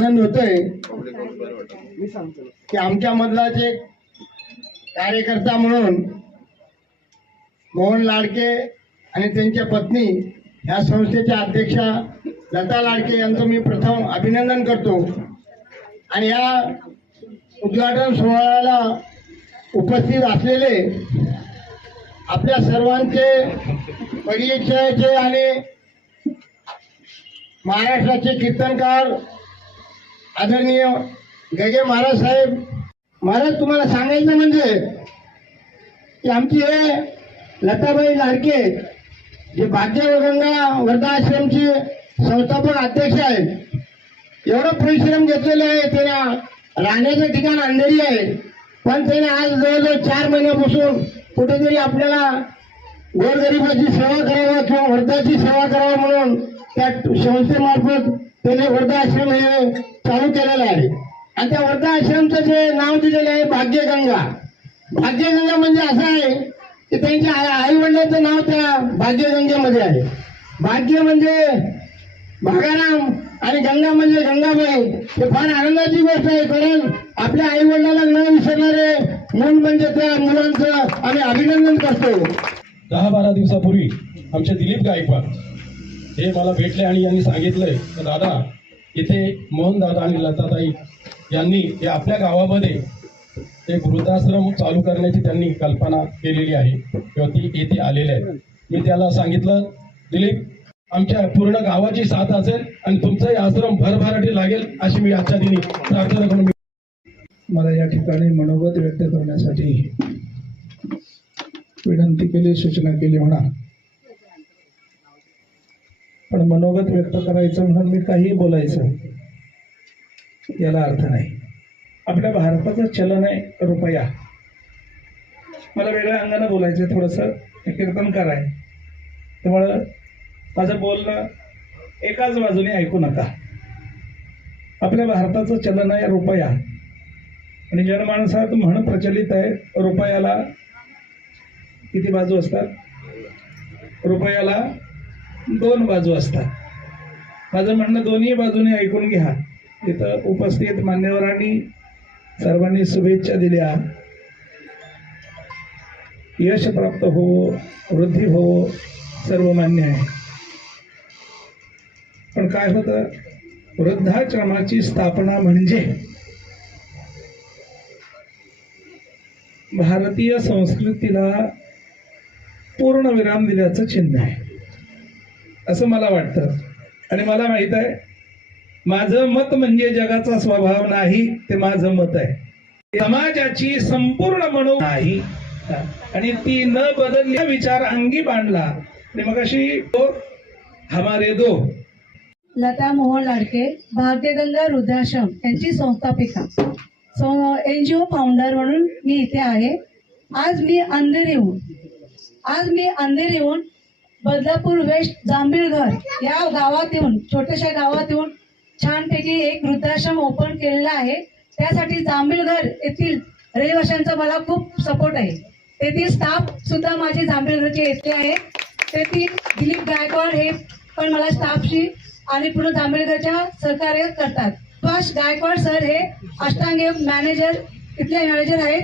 आनंद होतोय की आमच्या मधलाच एक कार्यकर्ता म्हणून मोहन लाडके आणि त्यांच्या पत्नी ह्या संस्थेच्या अध्यक्षा लता लाडके यांचं मी प्रथम अभिनंदन करतो। आणि या उद्घाटन सोहळ्याला उपस्थित असलेले आपल्या सर्वांचे परिचयाचे आणि महाराष्ट्राचे कीर्तनकार आदरणीय गगे महाराज साहेब, महाराज तुम्हाला सांगायचं म्हणजे की आमची हे लताबाई लाडके जे भाग्यगंगा वृद्धाश्रमचे संस्थापक अध्यक्ष आहेत, एवढं परिश्रम घेतलेले आहे। त्यांना राहण्याचं ठिकाण अंधेरी आहे, पण त्याने आज जवळजवळ 4 महिन्यापासून कुठेतरी आपल्याला गोरगरिबाची सेवा करावा किंवा वृद्धाची सेवा करावा म्हणून त्या संस्थेमार्फत त्याने वृद्धाश्रम हे चालू केलेलं आहे। आणि त्या वृद्धाश्रमचं जे नाव दिलेलं आहे भाग्यगंगा। भाग्यगंगा म्हणजे असं आहे की त्यांच्या आई वडिलांचं नाव त्या भाग्यगंगेमध्ये आहे। भाग्य म्हणजे भागाराम आणि गंगा म्हणजे गंगाबाई। हे फार आनंदाची गोष्ट आहे, कारण आपल्या आई वडिलांना न विसरणारे मूल म्हणजे त्या मुलांचं आम्ही अभिनंदन करतो। 10-12 दिवसापूर्वी आमचे दिलीप गायकवाड हे मला भेटले आणि यांनी सांगितलंय की दादा इथे मोहन दादा आणि लताताई यांनी हे आपल्या गावामध्ये एक वृद्धाश्रम चालू करण्याची त्यांनी कल्पना केलेली आहे किंवा ती येथे आलेले आहे। मी त्याला सांगितलं दिलीप आमच्या पूर्ण गावाची साथ असेल आणि तुमचाही आश्रम भरभराटी लागेल अशी मी आजच्या दिनी प्रार्थना करून मला या ठिकाणी मनोगत व्यक्त करण्यासाठी विनंती केली, सूचना केली म्हणा, पण मनोगत व्यक्त करायचं म्हणून मी काही बोलायचं याला अर्थ नाही। आपल्या भारताचं चलन आहे रुपया। मला वेगळ्या अंगाने बोलायचं, थोडंसं कीर्तनकार आहे त्यामुळं माझं बोलणं एकाच बाजूने ऐकू नका। आपल्या भारताचं चलन आहे रुपया आणि जनमानसात म्हण प्रचलित आहे रुपयाला किती बाजू असतात? रुपयाला 2 बाजू असतात। माझं म्हणणं दोन्ही बाजूने ऐकून घ्या। इथं उपस्थित मान्यवरांनी सर्वांनी शुभेच्छा दिल्या, यश प्राप्त हो, वृद्धी हो, सर्व मान्य आहे। पण काय होतं, वृद्धाश्रमाची स्थापना म्हणजे भारतीय संस्कृतीला पूर्ण विराम दिल्याचं चिन्ह आहे असं मला वाटतं। आणि मला माहित आहे माझं मत म्हणजे जगाचा स्वभाव नाही, ते माझं मत आहे। समाजाची संपूर्ण म्हणून नाही आणि ती न बदलल्या विचार अंगी बांधला। आणि मग अशी हमारे दो लता मोहन लाडके भाग्यगंगा वृद्धाश्रम यांची संस्थापिका, NGO फाउंडर म्हणून मी इथे आहे। आज मी अंधेरी येऊन बदलापूर वेस्ट जांभीळघर या गावात येऊन, छोट्याशा गावात येऊन छानपैकी एक वृद्धाश्रम ओपन केलेला आहे। त्यासाठी जांभीळघर येथील रहिवाशांचा मला खूप सपोर्ट आहे। तेथील स्टाफ सुद्धा माझे जांभीळघरचे येथे आहे। तेथील दिलीप गायकवाड हे पण मला स्टाफशी आणि पूर्ण जांभीळघरच्या सहकार्य करतात। सुभाष गायकवाड सर हे अष्टांग योग मॅनेजर, इथले मॅनेजर आहेत।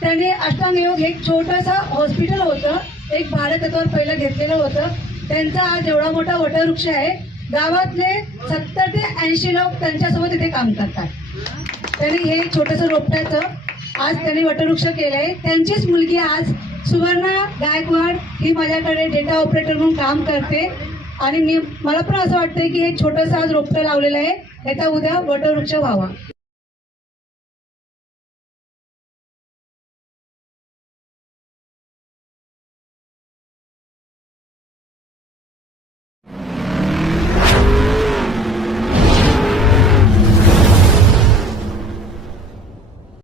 त्यांनी अष्टांग योग हे छोटंसं हॉस्पिटल होतं, एक भाडेतत्त्वावर पहिलं घेतलेलं होतं। त्यांचा आज एवढा मोठा वटवृक्ष आहे, गावातले 70 ते 80 लोक त्यांच्यासोबत इथे काम करतात। त्यांनी हे छोटंसं रोपट्याचं आज त्यांनी वटवृक्ष केलंय। त्यांचीच मुलगी आज सुवर्णा गायकवाड ही माझ्याकडे डेटा ऑपरेटर म्हणून काम करते आणि मला पण असं वाटतंय की हे छोटंसं आज रोपटं लावलेलं आहे, याचा उद्या वटवृक्ष व्हावा।